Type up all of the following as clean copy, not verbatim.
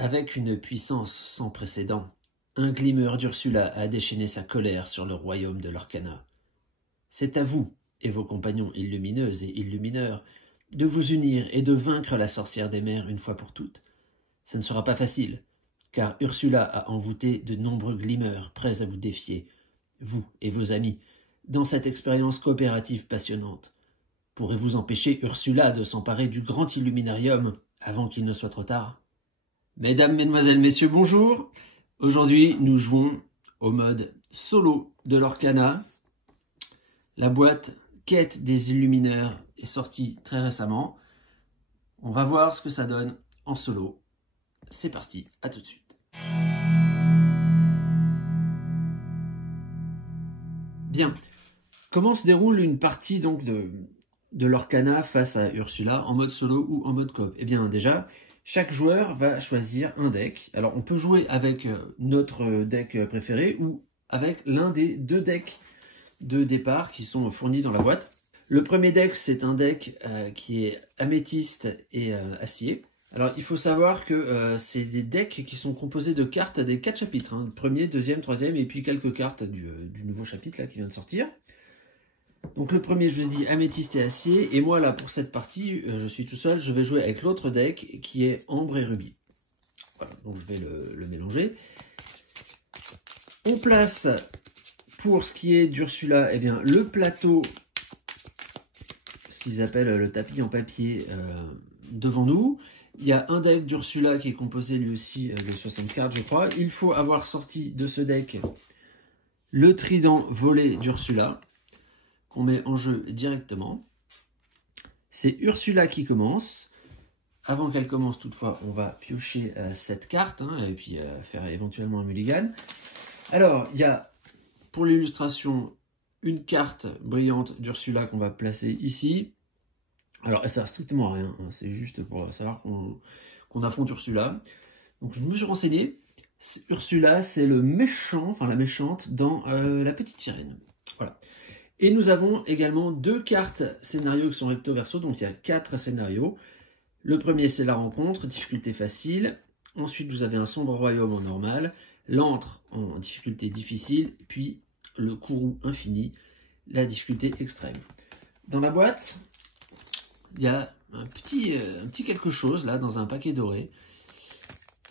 Avec une puissance sans précédent, un glimmer d'Ursula a déchaîné sa colère sur le royaume de l'Orcana. C'est à vous, et vos compagnons illumineuses et illumineurs, de vous unir et de vaincre la sorcière des mers une fois pour toutes. Ce ne sera pas facile, car Ursula a envoûté de nombreux glimmers prêts à vous défier, vous et vos amis, dans cette expérience coopérative passionnante. Pourrez-vous empêcher Ursula de s'emparer du grand Illuminarium avant qu'il ne soit trop tard? Mesdames, Mesdemoiselles, Messieurs, bonjour. Aujourd'hui, nous jouons au mode solo de l'Orcana. La boîte Quête des Illumineurs est sortie très récemment. On va voir ce que ça donne en solo. C'est parti, à tout de suite. Bien, comment se déroule une partie donc de l'Orcana face à Ursula en mode solo ou en mode coop? Eh bien déjà, chaque joueur va choisir un deck. Alors on peut jouer avec notre deck préféré ou avec l'un des deux decks de départ qui sont fournis dans la boîte. Le premier deck, c'est un deck qui est améthyste et acier. Alors il faut savoir que c'est des decks qui sont composés de cartes des 4 chapitres. Hein, premier, deuxième, troisième et puis quelques cartes du nouveau chapitre là, qui vient de sortir. Donc le premier, je vous ai dit, améthyste et acier. Et moi là, pour cette partie, je suis tout seul. Je vais jouer avec l'autre deck qui est ambre et rubis. Voilà, donc je vais le mélanger. On place... Pour ce qui est d'Ursula, eh bien, le plateau, ce qu'ils appellent le tapis en papier, devant nous. Il y a un deck d'Ursula qui est composé lui aussi de 60 cartes, je crois. Il faut avoir sorti de ce deck le trident volé d'Ursula, qu'on met en jeu directement. C'est Ursula qui commence. Avant qu'elle commence, toutefois, on va piocher cette carte, hein, et puis faire éventuellement un mulligan. Alors, il y a... Pour l'illustration, une carte brillante d'Ursula qu'on va placer ici. Alors, elle sert strictement à rien, hein, c'est juste pour savoir qu'on affronte Ursula. Donc, je me suis renseigné. Ursula, c'est le méchant, enfin la méchante dans La Petite Sirène. Voilà. Et nous avons également deux cartes scénarios qui sont recto verso, donc il y a 4 scénarios. Le premier, c'est la rencontre, difficulté facile. Ensuite, vous avez un sombre royaume en normal. L'antre en difficulté difficile, puis le courroux infini, la difficulté extrême. Dans la boîte, il y a un petit quelque chose là dans un paquet doré.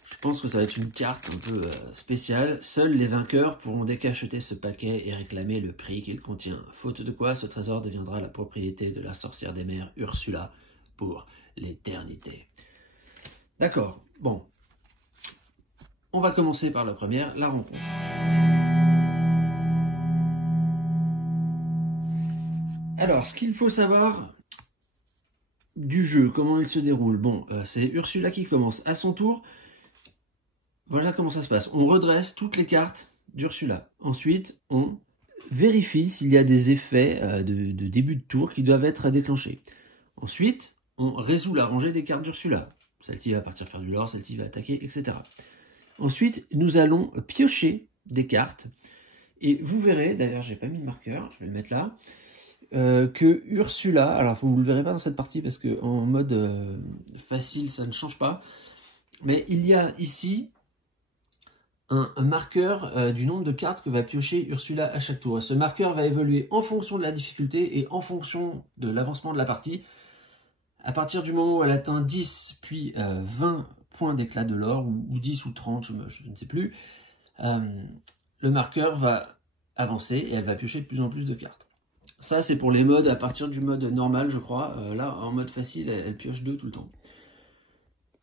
Je pense que ça va être une carte un peu spéciale. Seuls les vainqueurs pourront décacheter ce paquet et réclamer le prix qu'il contient. Faute de quoi, ce trésor deviendra la propriété de la sorcière des mers Ursula pour l'éternité. D'accord, bon. On va commencer par la première, la rencontre. Alors, ce qu'il faut savoir du jeu, comment il se déroule. Bon, c'est Ursula qui commence. À son tour, voilà comment ça se passe. On redresse toutes les cartes d'Ursula. Ensuite, on vérifie s'il y a des effets de début de tour qui doivent être déclenchés. Ensuite, on résout la rangée des cartes d'Ursula. Celle-ci va partir faire du lore, celle-ci va attaquer, etc. Ensuite, nous allons piocher des cartes. Et vous verrez, d'ailleurs, j'ai pas mis de marqueur, je vais le mettre là, que Ursula, alors vous ne le verrez pas dans cette partie parce qu'en mode facile, ça ne change pas. Mais il y a ici un marqueur du nombre de cartes que va piocher Ursula à chaque tour. Ce marqueur va évoluer en fonction de la difficulté et en fonction de l'avancement de la partie. À partir du moment où elle atteint 10, puis 20 points d'éclat de l'or, ou 10 ou 30, je ne sais plus, le marqueur va avancer et elle va piocher de plus en plus de cartes. Ça, c'est pour les modes à partir du mode normal, je crois. Là, en mode facile, elle pioche 2 tout le temps.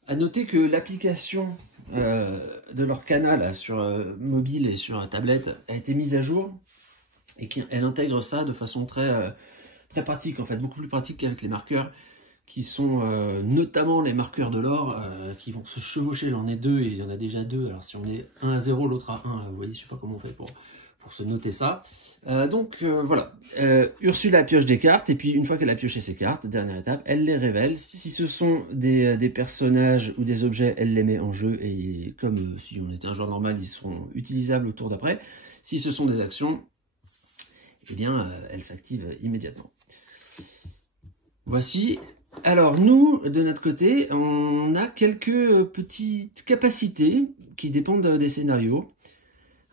À noter que l'application de l'Orcana là, sur mobile et sur tablette a été mise à jour et qu'elle intègre ça de façon très pratique, en fait, beaucoup plus pratique qu'avec les marqueurs qui sont notamment les marqueurs de l'or qui vont se chevaucher. J'en ai 2 et il y en a déjà 2. Alors si on est 1 à 0, l'autre à 1, vous voyez, je sais pas comment on fait pour se noter ça. Donc voilà, Ursula pioche des cartes et puis une fois qu'elle a pioché ses cartes, dernière étape, elle les révèle. Si ce sont des personnages ou des objets, elle les met en jeu et comme si on était un joueur normal, ils seront utilisables au tour d'après. Si ce sont des actions, eh bien elles s'activent immédiatement. Voici Alors nous, de notre côté, on a quelques petites capacités qui dépendent des scénarios.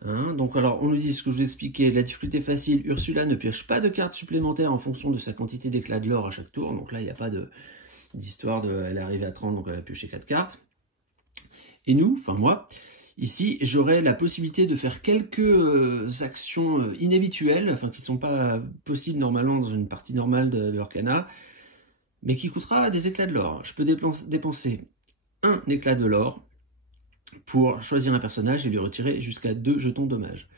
Hein, donc alors, on nous dit ce que je vous expliquais, la difficulté facile, Ursula ne pioche pas de cartes supplémentaires en fonction de sa quantité d'éclat de l'or à chaque tour. Donc là, il n'y a pas d'histoire de, elle est arrivée à 30, donc elle a pioché 4 cartes. Et nous, enfin moi, ici, j'aurai la possibilité de faire quelques actions inhabituelles, enfin qui ne sont pas possibles normalement dans une partie normale de l'Orcana, mais qui coûtera des éclats de l'or. Je peux dépenser un éclat de l'or pour choisir un personnage et lui retirer jusqu'à 2 jetons dommages.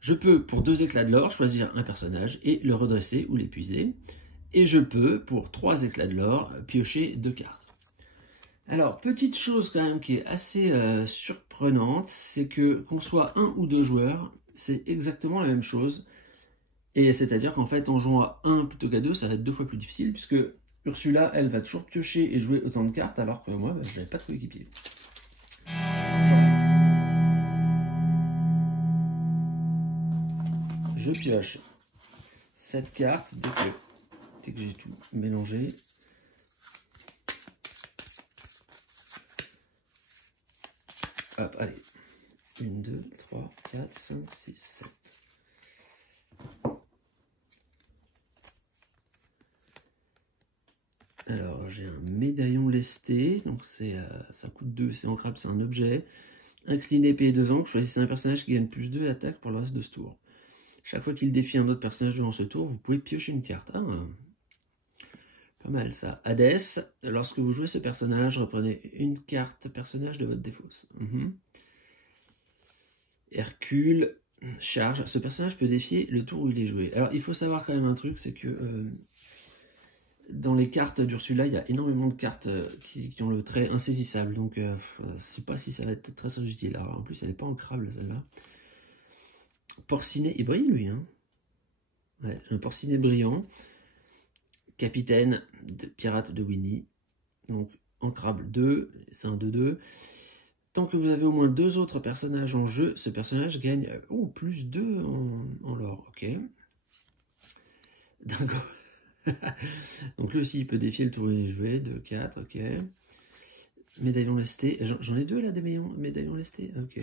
Je peux, pour 2 éclats de l'or, choisir un personnage et le redresser ou l'épuiser. Et je peux, pour 3 éclats de l'or, piocher 2 cartes. Alors, petite chose quand même qui est assez surprenante, c'est que qu'on soit 1 ou 2 joueurs, c'est exactement la même chose. Et c'est-à-dire qu'en fait, en jouant à 1 plutôt qu'à 2, ça va être 2 fois plus difficile, puisque Ursula, elle, va toujours piocher et jouer autant de cartes, alors que moi, je n'avais pas de coéquipier. Je pioche 7 cartes dès que j'ai tout mélangé. Hop, allez. 1, 2, 3, 4, 5, 6, 7. Alors, j'ai un médaillon lesté. Donc, ça coûte 2, c'est ancrable, c'est un objet. Incliné, payé 2 ans. Choisissez un personnage qui gagne plus 2 et attaque pour le reste de ce tour. Chaque fois qu'il défie un autre personnage durant ce tour, vous pouvez piocher une carte. Ah, pas mal ça. Hadès, lorsque vous jouez ce personnage, reprenez une carte personnage de votre défausse. Hercule, charge. Ce personnage peut défier le tour où il est joué. Alors, il faut savoir quand même un truc, c'est que dans les cartes d'Ursula, il y a énormément de cartes qui ont le trait insaisissable. Donc, je ne sais pas si ça va être très utile. Alors, en plus, elle n'est pas ancrable, celle-là. Porcinet, il brille, lui. Hein, ouais, un porcinet brillant. Capitaine de pirate de Winnie. Donc, ancrable 2, c'est un 2-2. Tant que vous avez au moins 2 autres personnages en jeu, ce personnage gagne plus 2 en lore. Ok. D'accord. Donc lui aussi, il peut défier le tour où il est joué. 2, 4, ok. Médaillon lesté. J'en ai 2 là, des médaillons lestés. Ok.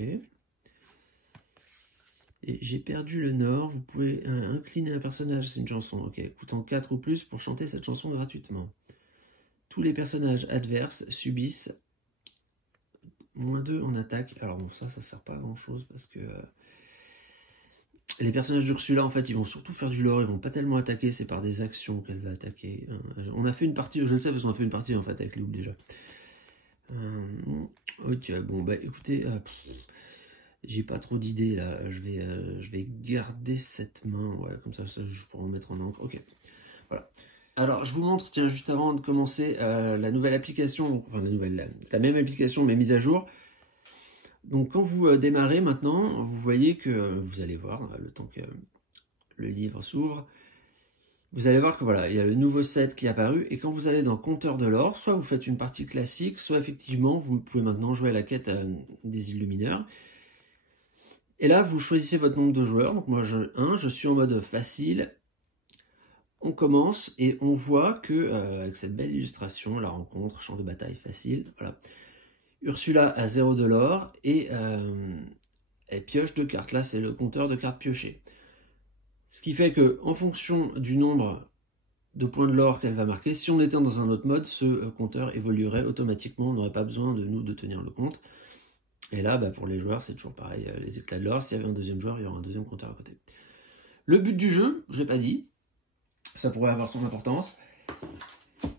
Et j'ai perdu le nord. Vous pouvez incliner un personnage, c'est une chanson. Ok. Coûtant 4 ou plus pour chanter cette chanson gratuitement. Tous les personnages adverses subissent moins 2 en attaque. Alors bon, ça sert pas à grand chose parce que les personnages d'Ursula, en fait, ils vont surtout faire du lore, ils vont pas tellement attaquer, c'est par des actions qu'elle va attaquer. On a fait une partie, je le sais parce qu'on a fait une partie en fait avec Léoub déjà. Ok, bon bah écoutez, j'ai pas trop d'idées là, je vais garder cette main, ouais, comme ça je pourrais en mettre en encre, ok. Voilà. Alors je vous montre, tiens, juste avant de commencer, la nouvelle application, enfin la même application mais mise à jour. Donc quand vous démarrez maintenant, vous voyez que, vous allez voir, le temps que le livre s'ouvre, vous allez voir que voilà, il y a le nouveau set qui est apparu, et quand vous allez dans compteur de l'or, soit vous faites une partie classique, soit effectivement vous pouvez maintenant jouer à la quête des illumineurs. Et là vous choisissez votre nombre de joueurs, donc moi je suis en mode facile. On commence et on voit que avec cette belle illustration, la rencontre, champ de bataille facile, voilà. Ursula a 0 de l'or et elle pioche 2 cartes. Là, c'est le compteur de cartes piochées. Ce qui fait que, en fonction du nombre de points de l'or qu'elle va marquer, si on était dans un autre mode, ce compteur évoluerait automatiquement. On n'aurait pas besoin de nous de tenir le compte. Et là, bah, pour les joueurs, c'est toujours pareil. Les éclats de l'or, s'il y avait un deuxième joueur, il y aura un deuxième compteur à côté. Le but du jeu, je l'ai pas dit, ça pourrait avoir son importance.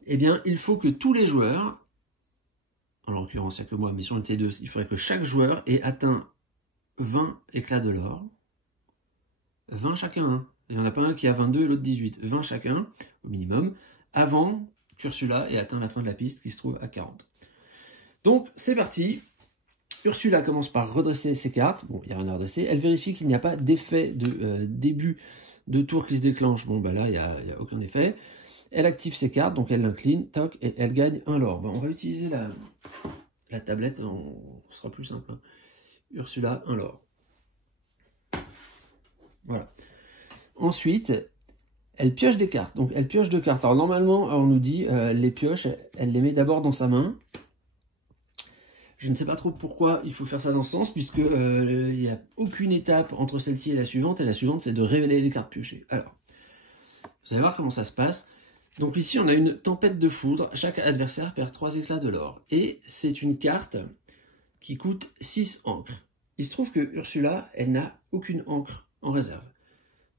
Eh bien, il faut que tous les joueurs, en l'occurrence, il n'y a que moi, mais sur le T2, il faudrait que chaque joueur ait atteint 20 éclats de l'or. 20 chacun. Hein. Il n'y en a pas un qui a 22 et l'autre 18. 20 chacun, au minimum, avant qu'Ursula ait atteint la fin de la piste qui se trouve à 40. Donc, c'est parti. Ursula commence par redresser ses cartes. Bon, il n'y a rien à redresser. Elle vérifie qu'il n'y a pas d'effet de début de tour qui se déclanche. Bon, bah là, il n'y a aucun effet. Elle active ses cartes, donc elle l'incline, toc, et elle gagne un lore. Bon, on va utiliser la tablette, ce sera plus simple. Hein. Ursula, un lore. Voilà. Ensuite, Elle pioche des cartes. Donc elle pioche deux cartes. Alors normalement, on nous dit, les pioches, elle les met d'abord dans sa main. Je ne sais pas trop pourquoi il faut faire ça dans ce sens, puisque il n'y a aucune étape entre celle-ci et la suivante c'est de révéler les cartes piochées. Alors, vous allez voir comment ça se passe. Donc ici, on a une tempête de foudre. Chaque adversaire perd 3 éclats de l'or. Et c'est une carte qui coûte 6 encres. Il se trouve que Ursula, elle n'a aucune encre en réserve.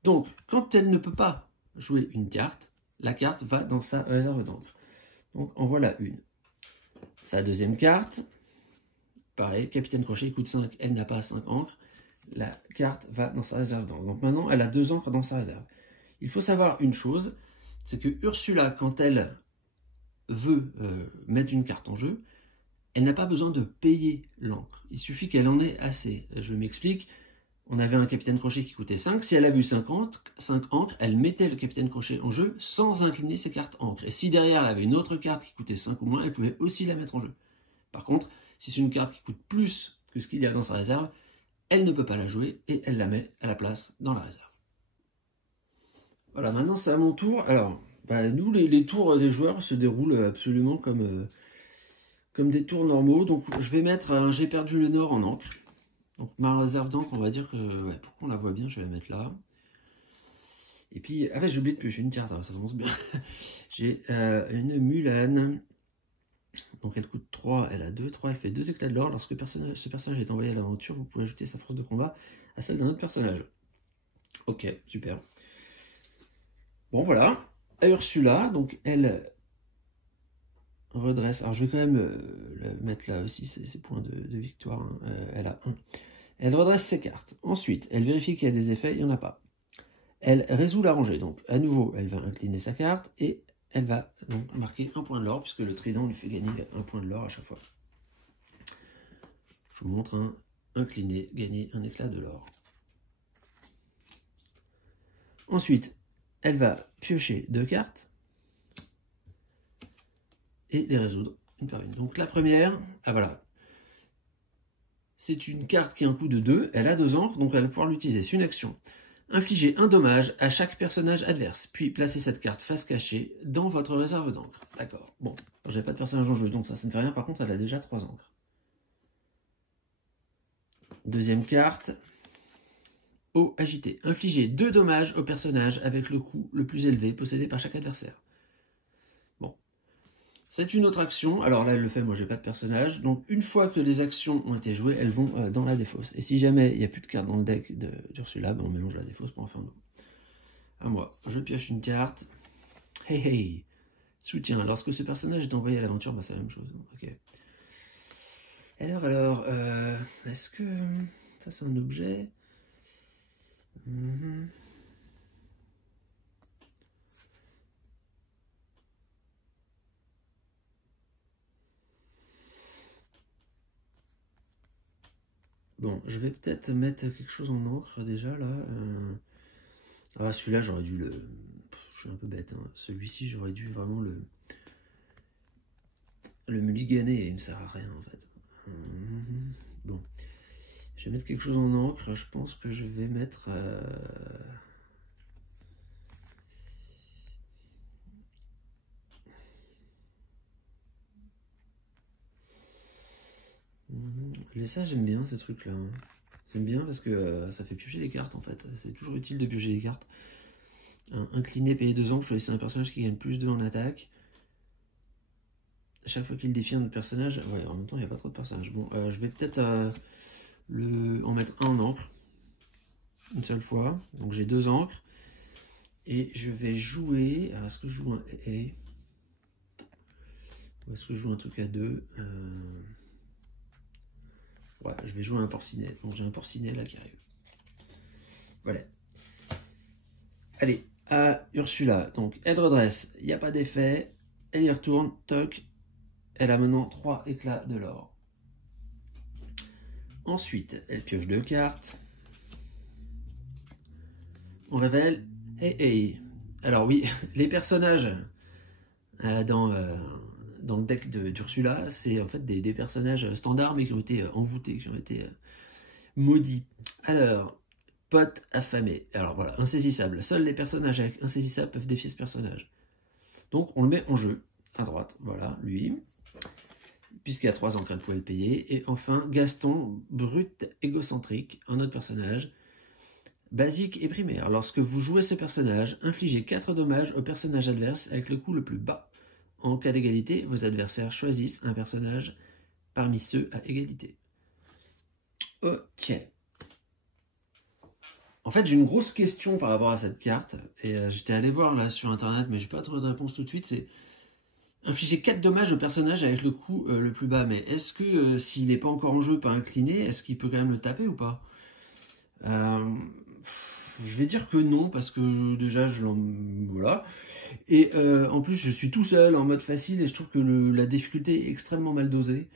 Donc, quand elle ne peut pas jouer une carte, la carte va dans sa réserve d'encre. Donc, en voilà une. Sa deuxième carte, pareil, Capitaine Crochet coûte 5, elle n'a pas 5 encres. La carte va dans sa réserve d'encre. Donc maintenant, elle a 2 encres dans sa réserve. Il faut savoir une chose, c'est que Ursula, quand elle veut mettre une carte en jeu, elle n'a pas besoin de payer l'encre. Il suffit qu'elle en ait assez. Je m'explique. On avait un Capitaine Crochet qui coûtait 5. Si elle a vu 5 encres, elle mettait le Capitaine Crochet en jeu sans incliner ses cartes encre. Et si derrière elle avait une autre carte qui coûtait 5 ou moins, elle pouvait aussi la mettre en jeu. Par contre, si c'est une carte qui coûte plus que ce qu'il y a dans sa réserve, elle ne peut pas la jouer et elle la met à la place dans la réserve. Voilà, maintenant c'est à mon tour. Alors, nous, les tours des joueurs se déroulent absolument comme des tours normaux. Donc, je vais mettre un J'ai perdu le Nord en encre. Donc, ma réserve d'encre, on va dire que, pour qu'on la voit bien, je vais la mettre là. Et puis, j'ai oublié de piocher une carte, ça commence bien. J'ai une Mulan. Donc, elle coûte 3, elle a 2, 3, elle fait 2 éclats de l'or. Lorsque ce personnage est envoyé à l'aventure, vous pouvez ajouter sa force de combat à celle d'un autre personnage. Ok, super. Bon, voilà. À Ursula, donc, elle redresse. Alors, je vais quand même la mettre là aussi, ses points de victoire. Hein. Elle a 1. Elle redresse ses cartes. Ensuite, elle vérifie qu'il y a des effets, il n'y en a pas. Elle résout la rangée. Donc, à nouveau, elle va incliner sa carte et elle va donc marquer 1 point de l'or, puisque le trident lui fait gagner 1 point de l'or à chaque fois. Je vous montre un incliné, gagner un éclat de l'or. Ensuite, elle va piocher 2 cartes et les résoudre une par une. Donc, la première, voilà. C'est une carte qui a un coût de 2, elle a 2 encres, donc elle va pouvoir l'utiliser. C'est une action. Infligez un dommage à chaque personnage adverse, puis placez cette carte face cachée dans votre réserve d'encre. D'accord. Bon, j'avais pas de personnage en jeu, donc ça ne fait rien. Par contre, elle a déjà 3 encres. Deuxième carte. Eau agitée. Infligez 2 dommages au personnage avec le coût le plus élevé possédé par chaque adversaire. Bon. C'est une autre action. Alors là, elle le fait, moi j'ai pas de personnage. Donc une fois que les actions ont été jouées, elles vont dans la défausse. Et si jamais il n'y a plus de cartes dans le deck d'Ursula, on mélange la défausse pour en faire un autre. À moi, je pioche une carte. Hey hey. Soutien. Lorsque ce personnage est envoyé à l'aventure, c'est la même chose. Ok. Alors, est-ce que ça c'est un objet? Bon, je vais peut-être mettre quelque chose en encre déjà là. Celui-là j'aurais dû le... Je suis un peu bête. Hein. Celui-ci j'aurais dû vraiment le mulliganer et il me sert à rien en fait. Bon. Je vais mettre quelque chose en encre. Je pense que je vais mettre... Ça j'aime bien ce truc là. J'aime bien parce que ça fait piocher des cartes en fait. C'est toujours utile de piocher des cartes. Incliné, payer 2 encres, choisissez un personnage qui gagne plus 2 en attaque. À chaque fois qu'il défie un autre personnage. Ouais, en même temps il n'y a pas trop de personnages. Bon, je vais peut-être en mettre un en encre. Une seule fois. Donc j'ai 2 encres. Et je vais jouer. Alors est-ce que je joue un A? Ou est-ce que je joue un truc à 2? Ouais, je vais jouer un porcinet. Donc j'ai un porcinet là qui arrive. Voilà. Allez, à Ursula. Donc elle redresse, il n'y a pas d'effet. Elle y retourne, toc. Elle a maintenant 3 éclats de l'or. Ensuite, elle pioche 2 cartes. On révèle. Hey. Alors oui, les personnages dans le deck d'Ursula, c'est en fait des personnages standards mais qui ont été envoûtés, qui ont été maudits. Alors, pote affamé. Alors voilà, insaisissable. Seuls les personnages avec insaisissable peuvent défier ce personnage. Donc on le met en jeu, à droite. Voilà, lui. Puisqu'il y a 3 encres, elle pouvait le payer. Et enfin, Gaston, brut égocentrique, un autre personnage. Basique et primaire. Lorsque vous jouez ce personnage, infligez 4 dommages au personnage adverse avec le coût le plus bas. En cas d'égalité, vos adversaires choisissent un personnage parmi ceux à égalité. Ok. En fait, j'ai une grosse question par rapport à cette carte. Et j'étais allé voir là sur internet, mais j'ai pas trouvé de réponse tout de suite. C'est infliger 4 dommages au personnage avec le coût le plus bas. Mais est-ce que s'il n'est pas encore en jeu, pas incliné, est-ce qu'il peut quand même le taper ou pas? Je vais dire que non, parce que déjà, voilà. Et en plus, je suis tout seul en mode facile et je trouve que la difficulté est extrêmement mal dosée.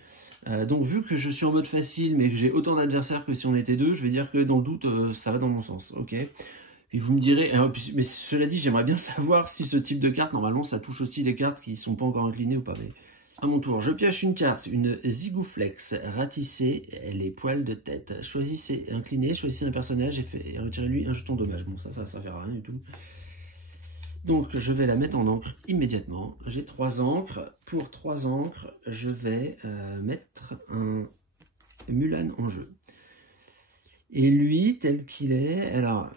Donc vu que je suis en mode facile, mais que j'ai autant d'adversaires que si on était deux, je vais dire que dans le doute, ça va dans mon sens. Ok. Et vous me direz, mais cela dit, j'aimerais bien savoir si ce type de carte, normalement, ça touche aussi les cartes qui sont pas encore inclinées ou pas. Mais à mon tour, je pioche une carte, une Zigouflex, ratissez les poils de tête. Choisissez, inclinez, choisissez un personnage et retirez-lui un jeton dommage. Bon, ça servira à rien du tout. Donc, je vais la mettre en encre immédiatement. J'ai 3 encres. Pour 3 encres, je vais mettre un Mulan en jeu. Et lui, tel qu'il est, alors,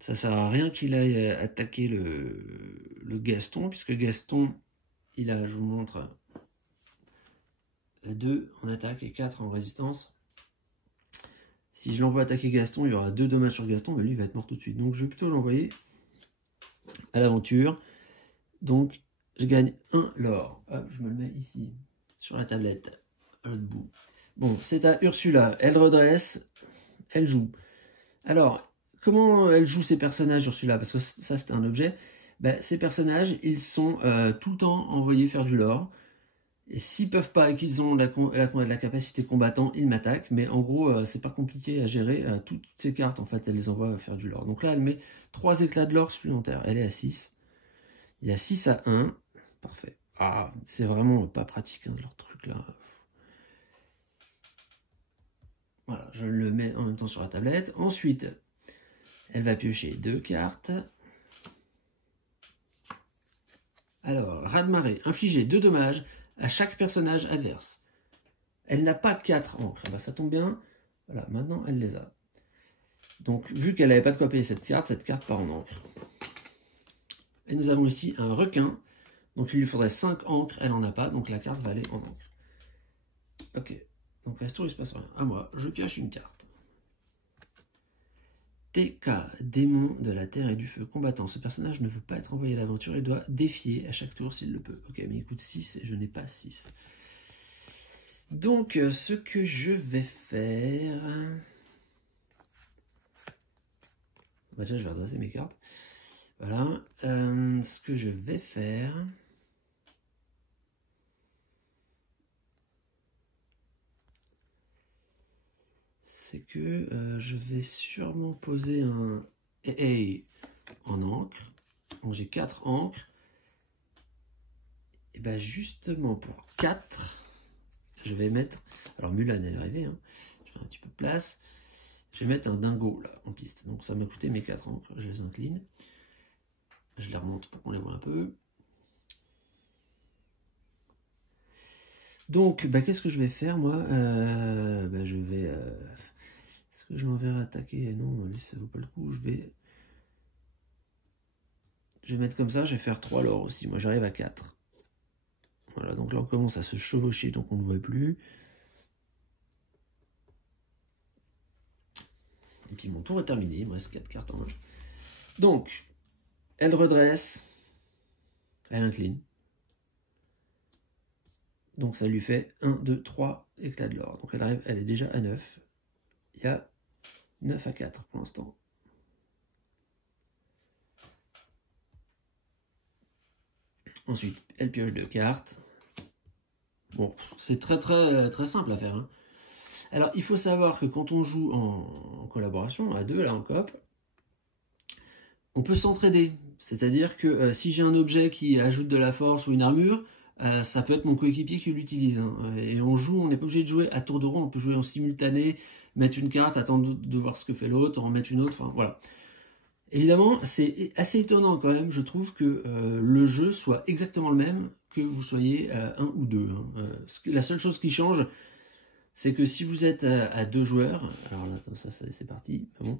ça sert à rien qu'il aille attaquer le Gaston, puisque Gaston, il a, je vous montre, 2 en attaque et 4 en résistance. Si je l'envoie attaquer Gaston, il y aura 2 dommages sur Gaston, mais lui il va être mort tout de suite. Donc je vais plutôt l'envoyer à l'aventure. Donc je gagne 1 l'or. Hop, je me le mets ici, sur la tablette, à l'autre bout. Bon, c'est à Ursula. Elle redresse, elle joue. Alors, comment elle joue ses personnages, Ursula? Parce que ça, c'est un objet. Ben, ces personnages, ils sont tout le temps envoyés faire du lore. Et s'ils peuvent pas et qu'ils ont la capacité combattant, ils m'attaquent. Mais en gros, c'est pas compliqué à gérer. Toutes ces cartes, en fait, elle les envoie faire du lore. Donc là, elle met 3 éclats de lore supplémentaires. Elle est à 6. Il y a 6 à 1. Parfait. Ah, c'est vraiment pas pratique, hein, leur truc là. Voilà, je le mets en même temps sur la tablette. Ensuite, elle va piocher 2 cartes. Alors, raz-de-marée, infliger 2 dommages à chaque personnage adverse. Elle n'a pas 4 encres. Ben, ça tombe bien. Voilà, maintenant elle les a. Donc, vu qu'elle n'avait pas de quoi payer cette carte part en encre. Et nous avons ici un requin. Donc, il lui faudrait 5 encres. Elle n'en a pas. Donc, la carte va aller en encre. Ok. Donc, à ce tour, il se passe rien. À moi, je pioche une carte. TK, démon de la terre et du feu, combattant. Ce personnage ne peut pas être envoyé à l'aventure et doit défier à chaque tour s'il le peut. Ok, mais il coûte 6 et je n'ai pas 6. Donc, ce que je vais faire... Bah déjà, je vais redresser mes cartes. Voilà. Ce que je vais faire... c'est que je vais sûrement poser un AA en encre. Donc j'ai 4 encres. Et bien justement pour 4, je vais mettre... Alors Mulan elle est arrivée, hein. Je fais un petit peu de place. Je vais mettre un dingo là en piste. Donc ça m'a coûté mes 4 encres. Je les incline. Je les remonte pour qu'on les voit un peu. Donc bah, qu'est-ce que je vais faire moi? Bah, je vais... Est-ce que je l'enverrai attaquer? Non, lui ça vaut pas le coup. Je vais mettre comme ça, je vais faire 3 lore aussi. Moi j'arrive à 4. Voilà, donc là on commence à se chevaucher, donc on ne voit plus. Et puis mon tour est terminé, il me reste 4 cartes en main. Donc, elle redresse, elle incline. Donc ça lui fait 1, 2, 3 éclats de l'or. Donc elle arrive, elle est déjà à 9. Il y a 9 à 4 pour l'instant. Ensuite, elle pioche 2 cartes. Bon, c'est très simple à faire. Hein. Alors, il faut savoir que quand on joue en collaboration, à 2, là, en coop, on peut s'entraider. C'est-à-dire que si j'ai un objet qui ajoute de la force ou une armure, ça peut être mon coéquipier qui l'utilise. Hein. Et on joue, on n'est pas obligé de jouer à tour de rôle, on peut jouer en simultané, mettre une carte, attendre de voir ce que fait l'autre, en remettre une autre, enfin voilà. Évidemment, c'est assez étonnant quand même, je trouve, que le jeu soit exactement le même, que vous soyez à 1 ou 2. Hein. La seule chose qui change, c'est que si vous êtes à 2 joueurs, alors là, ça c'est parti, bon.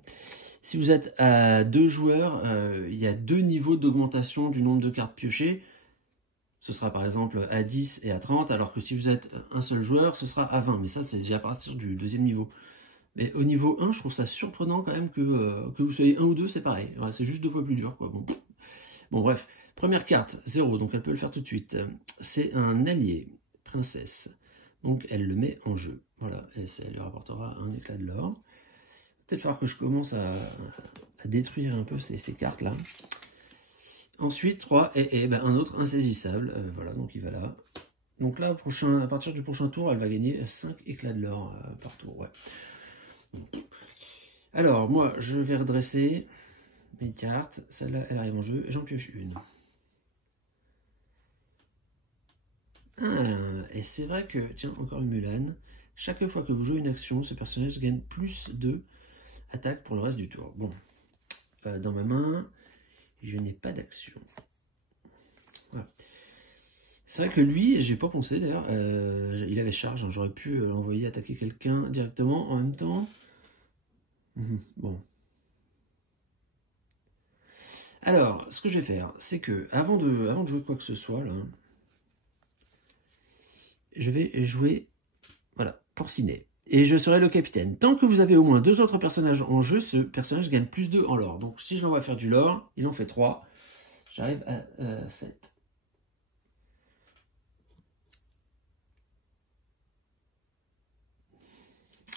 Si vous êtes à 2 joueurs, il y a 2 niveaux d'augmentation du nombre de cartes piochées. Ce sera par exemple à 10 et à 30, alors que si vous êtes un seul joueur, ce sera à 20. Mais ça, c'est déjà à partir du 2e niveau. Mais au niveau 1, je trouve ça surprenant quand même que vous soyez 1 ou 2, c'est pareil. Ouais, c'est juste 2 fois plus dur, quoi. Bon, bref. Première carte, 0, donc elle peut le faire tout de suite. C'est un allié, princesse. Donc elle le met en jeu. Voilà, et ça lui rapportera un éclat de l'or. Peut-être falloir que je commence à détruire un peu ces cartes-là. Ensuite, 3, et ben, un autre insaisissable. Voilà, donc il va là. Donc là, à partir du prochain tour, elle va gagner 5 éclats de l'or par tour. Ouais. Alors, moi, je vais redresser mes cartes. Celle-là, elle arrive en jeu. J'en pioche une. Et c'est vrai que, tiens, encore une Mulan. Chaque fois que vous jouez une action, ce personnage gagne plus de attaque pour le reste du tour. Bon. Dans ma main, je n'ai pas d'action. Voilà. C'est vrai que lui, j'ai pas pensé d'ailleurs, il avait charge, hein, j'aurais pu l'envoyer attaquer quelqu'un directement en même temps. Bon. Alors, ce que je vais faire, c'est que avant de jouer quoi que ce soit, là, je vais jouer, voilà, Porcinet. Et je serai le capitaine. Tant que vous avez au moins 2 autres personnages en jeu, ce personnage gagne plus 2 en lore. Donc si je l'envoie faire du lore, il en fait 3. J'arrive à 7.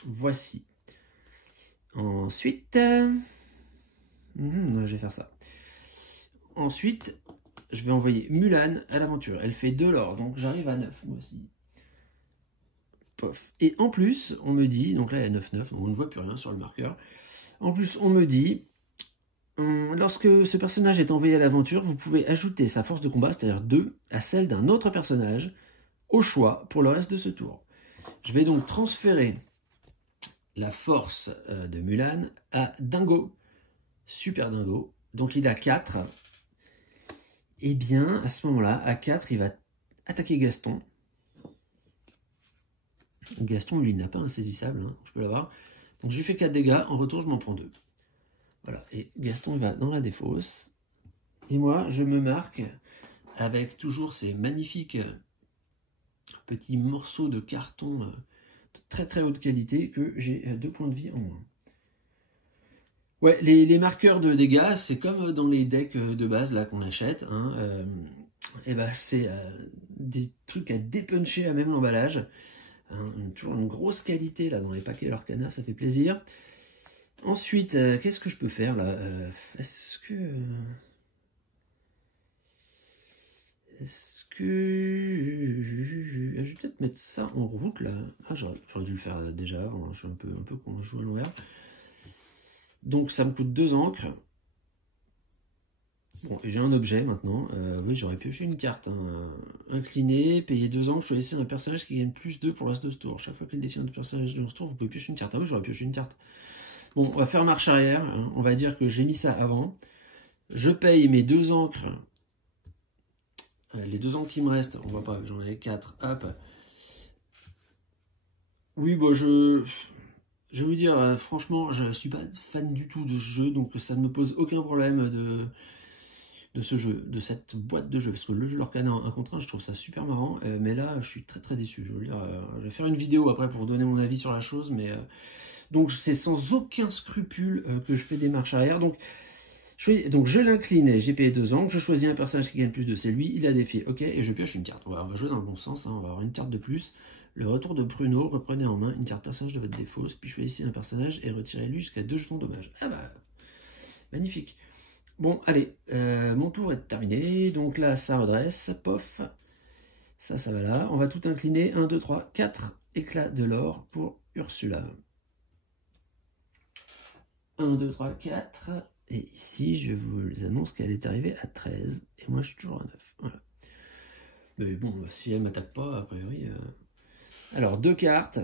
Voici. Ensuite, je vais faire ça. Ensuite, je vais envoyer Mulan à l'aventure. Elle fait 2 lore, donc j'arrive à 9 moi aussi. Pof. Et en plus, on me dit, donc là il y a 9-9, donc on ne voit plus rien sur le marqueur. En plus, on me dit, lorsque ce personnage est envoyé à l'aventure, vous pouvez ajouter sa force de combat, c'est-à-dire 2, à celle d'un autre personnage, au choix pour le reste de ce tour. Je vais donc transférer la force de Mulan à Dingo, Super Dingo. Donc il a 4. Et bien, à ce moment-là, à 4, il va attaquer Gaston. Gaston, lui, n'a pas insaisissable, hein, je peux l'avoir. Donc je lui fais 4 dégâts, en retour, je m'en prends 2. Voilà, et Gaston va dans la défausse. Et moi, je me marque avec toujours ces magnifiques petits morceaux de carton de très très haute qualité que j'ai 2 points de vie en moins. Ouais, les marqueurs de dégâts, c'est comme dans les decks de base là qu'on achète. Hein, et ben c'est des trucs à dépuncher à même l'emballage. Hein, toujours une grosse qualité là dans les paquets Lorcana, ça fait plaisir. Ensuite, qu'est-ce que je peux faire là? Est-ce que je vais peut-être mettre ça en route là. Ah, j'aurais dû le faire déjà avant. Hein. Je suis un peu quand je joue à l'envers. Donc ça me coûte 2 encres. Bon, j'ai un objet maintenant. Oui, j'aurais pioché une carte. Hein. Incliné, payer 2 encres, choisissez un personnage qui gagne plus 2 pour le reste de ce tour. Chaque fois qu'il défie un personnage de ce tour, vous pouvez piocher une carte. Ah oui, j'aurais pioché une carte. Bon, on va faire marche arrière. Hein. On va dire que j'ai mis ça avant. Je paye mes 2 encres. Les 2 encres qui me restent, on voit pas, j'en avais 4. Hop. Oui, bah je vais vous dire, franchement, je suis pas fan du tout de ce jeu, donc ça ne me pose aucun problème de ce jeu, de cette boîte de jeu, parce que le jeu Lorcana 1 contre 1, je trouve ça super marrant, mais là, je suis très très déçu. Je veux dire, je vais faire une vidéo après pour donner mon avis sur la chose, mais donc c'est sans aucun scrupule que je fais des marches arrière. Donc je l'incline, j'ai payé 2 encres, je choisis un personnage qui gagne plus de, c'est lui, il a défié, ok, et je pioche une carte. On va jouer dans le bon sens, hein, on va avoir une carte de plus. Le retour de Bruno, reprenez en main une carte personnage de votre défausse, puis choisissez un personnage et retirez-lui jusqu'à 2 jetons dommage. Ah bah, magnifique. Bon, allez, mon tour est terminé, donc là, ça redresse, pof, ça va là. On va tout incliner, 1, 2, 3, 4 éclats de l'or pour Ursula. 1, 2, 3, 4... Et ici, je vous annonce qu'elle est arrivée à 13. Et moi, je suis toujours à 9. Voilà. Mais bon, si elle m'attaque pas, a priori... Alors, 2 cartes.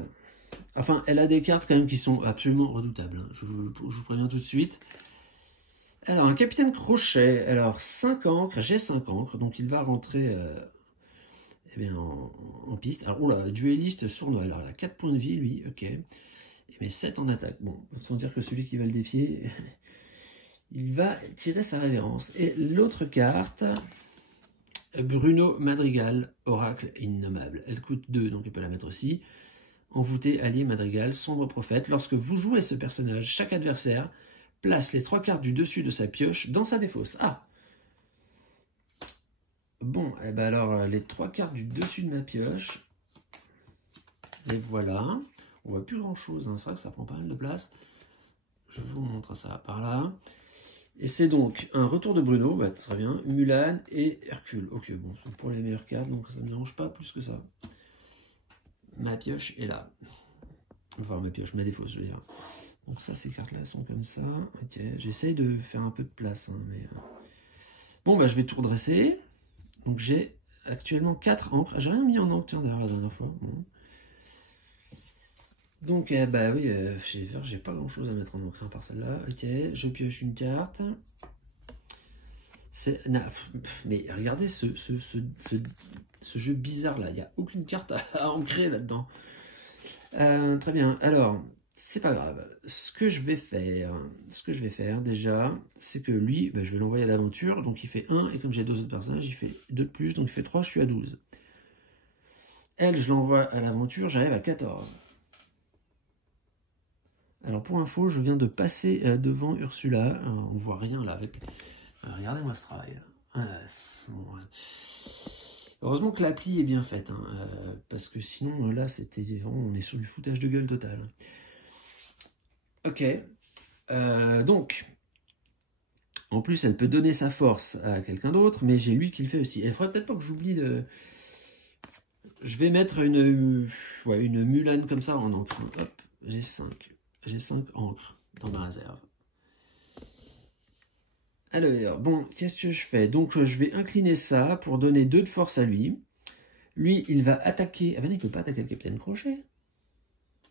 Enfin, elle a des cartes quand même qui sont absolument redoutables. Hein. Je vous préviens tout de suite. Alors, un capitaine Crochet. Alors, 5 ancres. J'ai 5 ancres. Donc, il va rentrer eh bien, en piste. Alors, oula, duelliste sournois. Alors, il a 4 points de vie, lui. Ok. Il met 7 en attaque. Bon, sans dire que celui qui va le défier... il va tirer sa révérence. Et l'autre carte... Bruno Madrigal, oracle innommable. Elle coûte 2, donc il peut la mettre aussi. Envoûté, allié, Madrigal, sombre prophète. Lorsque vous jouez ce personnage, chaque adversaire place les 3 cartes du dessus de sa pioche dans sa défausse. Ah! Bon, et ben alors, les 3 cartes du dessus de ma pioche, les voilà. On voit plus grand chose, hein. C'est vrai que ça prend pas mal de place. Je vous montre ça par là. Et c'est donc un retour de Bruno, bah, très bien, Mulan et Hercule. Ok, bon, c'est pour les meilleures cartes, donc ça ne me dérange pas plus que ça. Ma pioche est là. Enfin, ma pioche, ma défausse, je veux dire. Donc ça, ces cartes-là sont comme ça. Ok, j'essaye de faire un peu de place. Hein, mais... Bon, bah, je vais tout redresser. Donc j'ai actuellement 4 encres. J'ai rien mis en encre, tiens, d'ailleurs, la dernière fois. Bon. Donc, bah oui, j'ai pas grand-chose à mettre en encre, hein, par celle-là. Ok, je pioche une carte. Mais regardez ce jeu bizarre là, il n'y a aucune carte à ancrer là-dedans. Très bien, alors, c'est pas grave. Ce que je vais faire déjà, c'est que lui, bah, je vais l'envoyer à l'aventure, donc il fait 1, et comme j'ai 2 autres personnages, il fait 2 de plus, donc il fait 3, je suis à 12. Elle, je l'envoie à l'aventure, j'arrive à 14. Alors pour info, je viens de passer devant Ursula, on voit rien là avec... regardez-moi ce travail. Heureusement que l'appli est bien faite, hein, parce que sinon là c'était vraiment, on est sur du foutage de gueule total. Ok, donc en plus elle peut donner sa force à quelqu'un d'autre, mais j'ai lui qui le fait aussi. Il faudrait peut-être pas que j'oublie de... Je vais mettre une Mulan comme ça en encre. Hop, j'ai 5 encres dans ma réserve. Alors, bon, qu'est-ce que je fais? Donc, je vais incliner ça pour donner 2 de force à lui. Lui, il va attaquer... Ah ben, il ne peut pas attaquer le capitaine Crochet.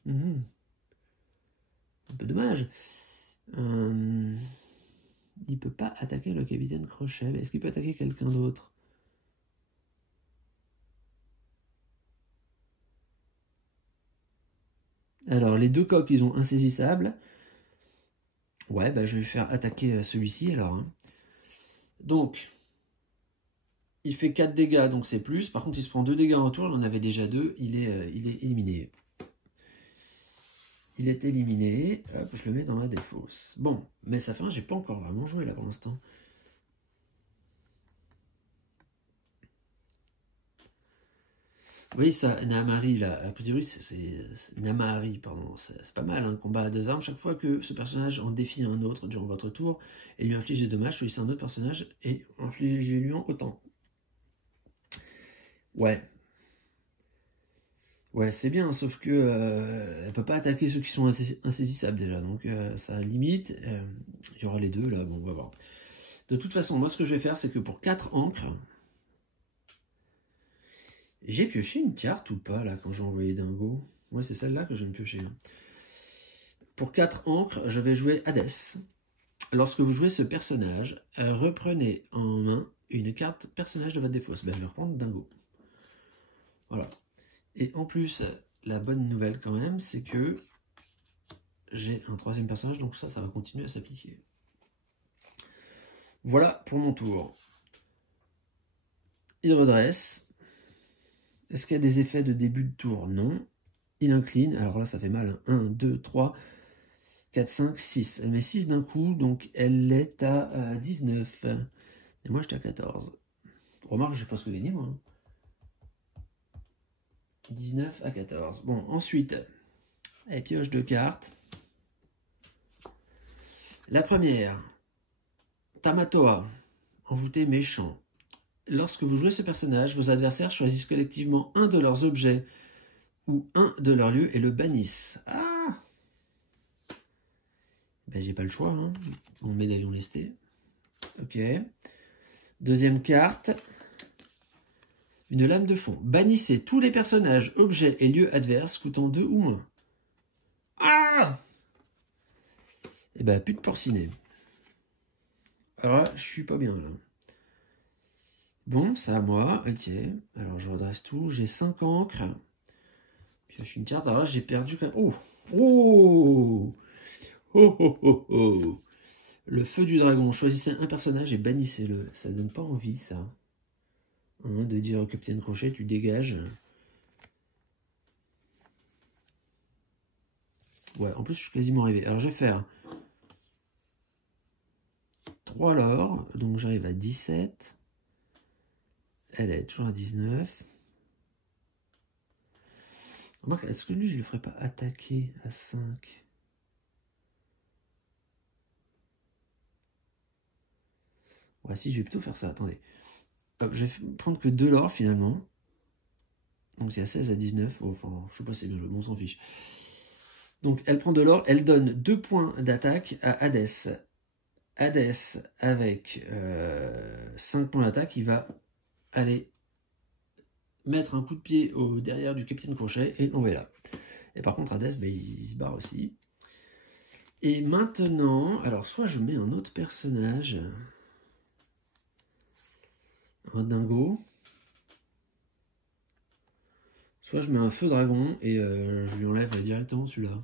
Un peu dommage. Il ne peut pas attaquer le capitaine Crochet. Est-ce qu'il peut attaquer quelqu'un d'autre? Alors, les 2 coqs, ils ont insaisissable. Ouais, bah, je vais faire attaquer celui-ci, alors. Hein. Donc... il fait 4 dégâts, donc c'est plus. Par contre, il se prend 2 dégâts en tour. Il en avait déjà 2. Il est éliminé. Il est éliminé. Hop, je le mets dans la défausse. Bon, mais ça fait un, j'ai pas encore vraiment joué là pour l'instant. Oui, ça, Naamari, là, a priori, c'est Naamari, pardon, c'est pas mal, un combat à 2 armes. Chaque fois que ce personnage en défie un autre durant votre tour et lui inflige des dommages, choisissez un autre personnage et infligez-lui en autant. Ouais. Ouais, c'est bien, sauf que elle peut pas attaquer ceux qui sont insaisissables déjà, donc ça limite. Il y aura les 2 là, bon, on va voir. De toute façon, moi ce que je vais faire, c'est que pour 4 encres, j'ai pioché une carte ou pas là quand j'ai envoyé Dingo? Ouais, c'est celle-là que je viens de piocher. Pour 4 encres, je vais jouer Hadès. Lorsque vous jouez ce personnage, reprenez en main une carte personnage de votre défausse. Ben, je vais reprendre Dingo. Voilà. Et en plus, la bonne nouvelle quand même, c'est que j'ai un 3e personnage, donc ça va continuer à s'appliquer. Voilà pour mon tour. Il redresse. Est-ce qu'il y a des effets de début de tour? Non. Il incline. Alors là, ça fait mal. 1, 2, 3, 4, 5, 6. Elle met 6 d'un coup, donc elle est à 19. Et moi, j'étais à 14. Remarque, j'ai presque gagné, moi. 19 à 14. Bon, ensuite, elle pioche 2 cartes. La première, Tamatoa, envoûté méchant. Lorsque vous jouez ce personnage, vos adversaires choisissent collectivement un de leurs objets ou un de leurs lieux et le bannissent. Ah! Ben, j'ai pas le choix, hein. Mon médaillon lesté. Ok. Deuxième carte. Une lame de fond. Bannissez tous les personnages, objets et lieux adverses coûtant 2 ou moins. Ah! Eh ben, plus de porcinet. Alors là, je suis pas bien, là. Bon, c'est à moi. Ok. Alors, je redresse tout. J'ai 5 encres. Pioche une carte. Alors là, j'ai perdu quand même. Oh! Oh! Oh, oh, oh, oh! Le feu du dragon. Choisissez un personnage et bannissez-le. Ça donne pas envie, ça. Hein, de dire au Capitaine Crochet, tu dégages. Ouais, en plus, je suis quasiment arrivé. Alors, je vais faire 3 l'or. Donc, j'arrive à 17. Elle est toujours à 19. Remarque, est-ce que lui, je ne le ferais pas attaquer à 5? Ouais, si, je vais plutôt faire ça. Attendez. Hop, je vais prendre que 2 l'or, finalement. Donc, il y a 16 à 19. Oh, enfin, je sais pas si c'est bien, on s'en fiche. Donc, elle prend de l'or. Elle donne 2 points d'attaque à Hadès. Hadès, avec 5 points d'attaque, il va aller mettre un coup de pied au derrière du Capitaine Crochet et l'envoyer là. Et par contre, Hadès, ben, il se barre aussi. Et maintenant, alors soit je mets un autre personnage, un dingo, soit je mets un feu dragon et je lui enlève directement celui-là.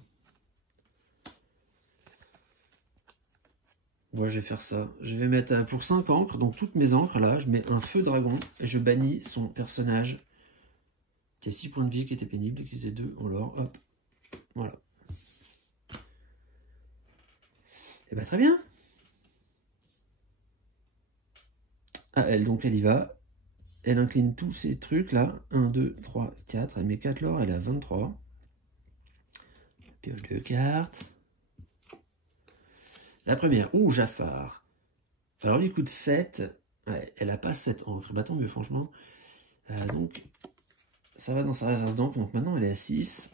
Ouais, je vais faire ça. Je vais mettre pour 5 encres, donc toutes mes encres là, je mets un feu dragon et je bannis son personnage qui a 6 points de vie, qui était pénible, qui faisait 2 en l'or. Hop, voilà. Et bah très bien. Ah, elle, donc elle y va. Elle incline tous ces trucs là. 1, 2, 3, 4. Elle met 4 l'or, elle est à 23. Pioche 2 cartes. La première, Jafar. Alors lui coûte 7. Ouais, elle a pas 7 encres. Bah tant mieux, franchement. Donc, ça va dans sa réserve d'encre. Donc maintenant, elle est à 6.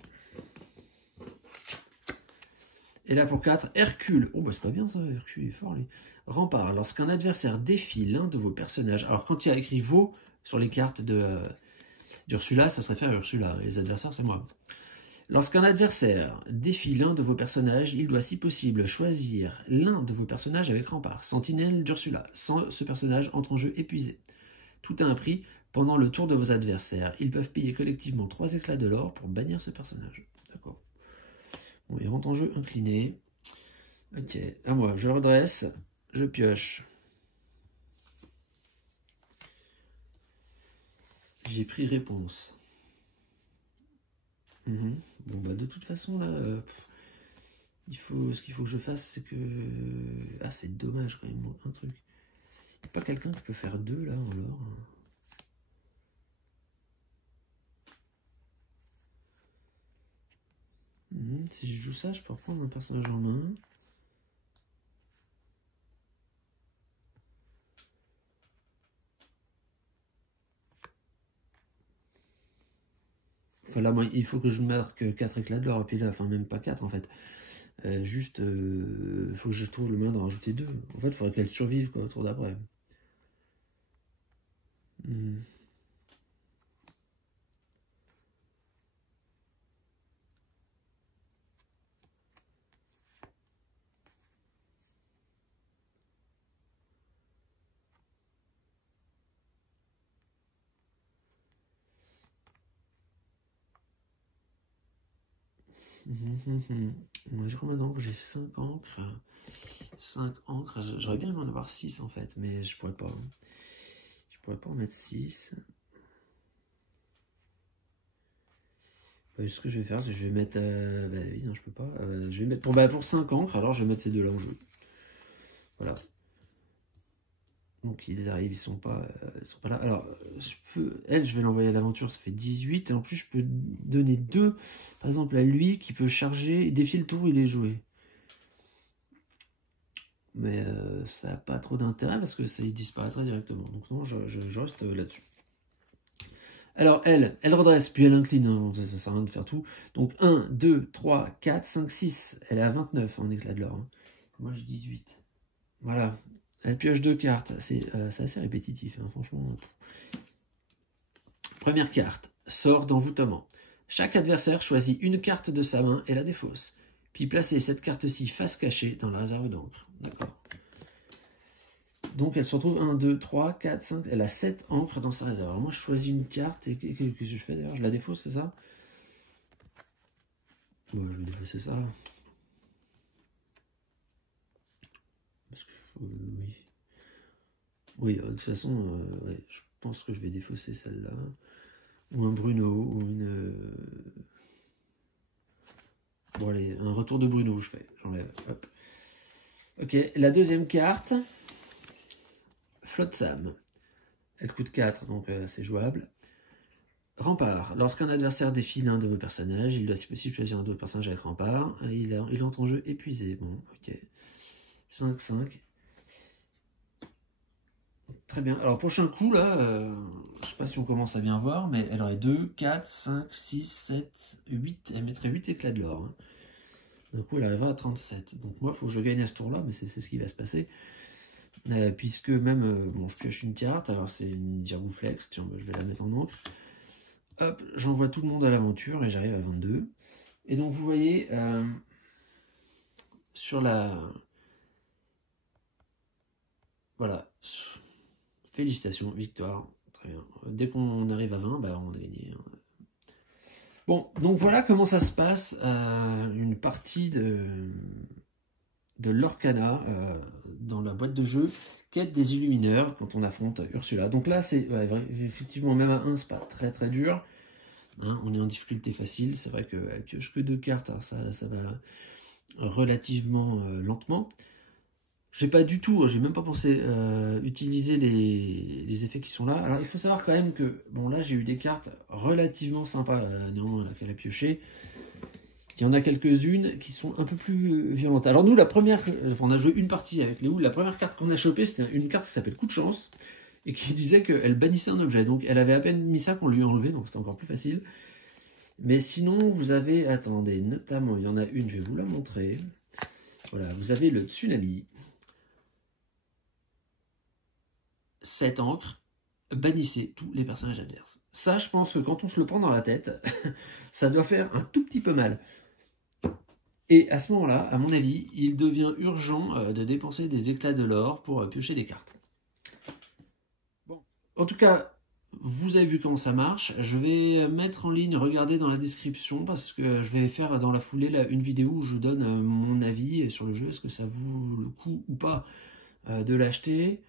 Et là pour 4, Hercule. Oh, bah c'est pas bien ça, Hercule, il est fort lui. Rempart. Lorsqu'un adversaire défie l'un de vos personnages. Alors quand il y a écrit vos sur les cartes d'Ursula, ça serait faire Ursula. Les adversaires, c'est moi. Lorsqu'un adversaire défie l'un de vos personnages, il doit si possible choisir l'un de vos personnages avec Rempart. Sentinelle d'Ursula. Sans ce personnage entre en jeu épuisé. Tout a un prix pendant le tour de vos adversaires. Ils peuvent payer collectivement 3 éclats de l'or pour bannir ce personnage. D'accord. Bon, il rentre en jeu incliné. Ok, à moi. Je redresse. Je pioche. J'ai pris réponse. Bon, bah de toute façon, là, ce qu'il faut que je fasse, c'est que... Ah, c'est dommage quand même, un truc. Il n'y a pas quelqu'un qui peut faire 2, là, en l'or. Si je joue ça, je peux reprendre un personnage en main. Enfin là, moi, il faut que je marque 4 éclats de l'or, et puis là, enfin même pas 4 en fait. Juste, il faut que je trouve le moyen d'en rajouter 2. En fait, il faudrait qu'elle survive quoi, au tour d'après. Moi, j'ai combien d'encre? J'ai 5 encres. 5 encres. J'aurais bien aimé en avoir 6 en fait, mais je pourrais pas. Je pourrais pas en mettre 6. Ce que je vais faire, c'est que je vais mettre... bah oui, non, je peux pas. Je vais mettre pour 5 encres, alors je vais mettre ces deux-là en jeu. Voilà. Donc ils arrivent, ils sont pas là. Alors, je vais l'envoyer à l'aventure, ça fait 18. Et en plus, je peux donner 2, par exemple, à lui, qui peut charger, défier le tour où il est joué. Mais ça n'a pas trop d'intérêt parce que ça il disparaîtra directement. Donc non, je reste là-dessus. Alors elle redresse, puis elle incline, hein, ça sert à rien de faire tout. Donc 1, 2, 3, 4, 5, 6. Elle est à 29 en éclat de l'or. Hein. Moi j'ai 18. Voilà. Elle pioche 2 cartes. C'est assez répétitif, hein, franchement. Première carte, sort d'envoûtement. Chaque adversaire choisit une carte de sa main et la défausse. Puis placez cette carte-ci face cachée dans la réserve d'encre. D'accord. Donc elle se retrouve 1, 2, 3, 4, 5, elle a 7 encres dans sa réserve. Alors moi je choisis une carte et qu'est-ce que je fais d'ailleurs? Je la défausse, c'est ça? Ouais, je vais défausser ça. Parce que, oui. Oui, de toute façon, ouais, je pense que je vais défausser celle-là. Ou un Bruno, ou une... Bon allez, un retour de Bruno je fais. J'enlève, hop. Ok, la deuxième carte... Flotsam. Elle coûte 4, donc c'est jouable. Rempart. Lorsqu'un adversaire défie l'un de vos personnages, il doit si possible choisir un autre personnage avec rempart. Il entre en jeu épuisé. Bon, ok. 5, 5. Très bien. Alors, prochain coup, là, je sais pas si on commence à bien voir, mais elle aurait 2, 4, 5, 6, 7, 8. Elle mettrait 8 éclats de l'or. Hein. D'un coup, elle arrivera à 37. Donc, moi, il faut que je gagne à ce tour-là, mais c'est ce qui va se passer. Puisque même, bon, je pioche une carte, alors c'est une Girouflex, tiens, je vais la mettre en encre. Hop, j'envoie tout le monde à l'aventure et j'arrive à 22. Et donc vous voyez, sur la... Voilà, félicitations, victoire, très bien. Dès qu'on arrive à 20, bah, on a gagné. Bon, donc voilà comment ça se passe, une partie de l'Orcana dans la boîte de jeu quête des illumineurs quand on affronte Ursula. Donc là c'est ouais, effectivement même à 1 c'est pas très très dur, hein, on est en difficulté facile, c'est vrai qu'elle pioche que 2 cartes, alors ça va relativement lentement. J'ai pas du tout, j'ai même pas pensé utiliser les effets qui sont là. Alors il faut savoir quand même que bon là j'ai eu des cartes relativement sympas, non qu'elle a pioché. Il y en a quelques-unes qui sont un peu plus violentes. Alors nous, la première, on a joué une partie avec Léo, la première carte qu'on a chopée, c'était une carte qui s'appelle Coup de chance, et qui disait qu'elle bannissait un objet. Donc elle avait à peine mis ça qu'on lui a enlevé, donc c'était encore plus facile. Mais sinon, vous avez, attendez, notamment, il y en a une, je vais vous la montrer. Voilà, vous avez le tsunami. 7 encres, bannissez tous les personnages adverses. Ça, je pense que quand on se le prend dans la tête, ça doit faire un tout petit peu mal. Et à ce moment-là, à mon avis, il devient urgent de dépenser des éclats de l'or pour piocher des cartes. Bon. En tout cas, vous avez vu comment ça marche. Je vais mettre en ligne, regardez dans la description, parce que je vais faire dans la foulée là, une vidéo où je donne mon avis sur le jeu, est-ce que ça vaut le coup ou pas de l'acheter.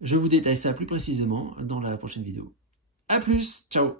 Je vous détaille ça plus précisément dans la prochaine vidéo. A plus, ciao!